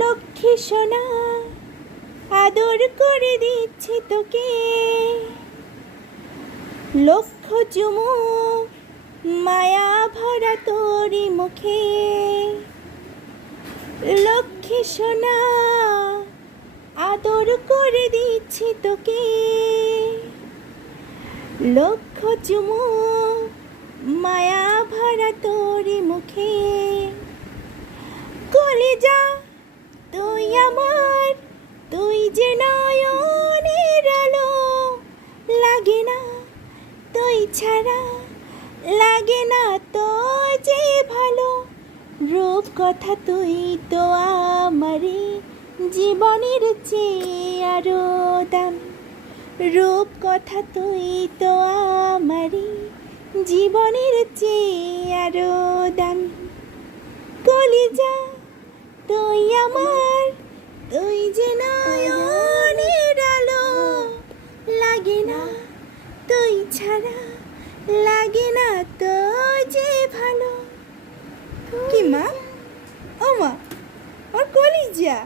লক্ষ্মী সোনা আদর করে দিচ্ছি তোকে, লক্ষ চুমুক মায়া ভরা তোরি মুখে। লক্ষ্মী সোনা আদর করে দিচ্ছি তোকে, লক্ষ চুমুক মায়া ভরা তোরি মুখে। কলিজা তুই আমার, তুই যে নয়নের আলো, লাগে না তুই ছাড়া, লাগে না তো যে ভালো। রূপ কথা তুই তো আমারই জীবনের চেয়ে আরো দাম, রূপ কথা তুই তো আমারই জীবনের চেয়ে আরো দাম। কলিজা তুই আমার, তুই যে নয়নের আলো, লাগে না তুই ছাড়া, লাগে না তো যে ভালো। কি মা, ও মা, ওর কলিজা।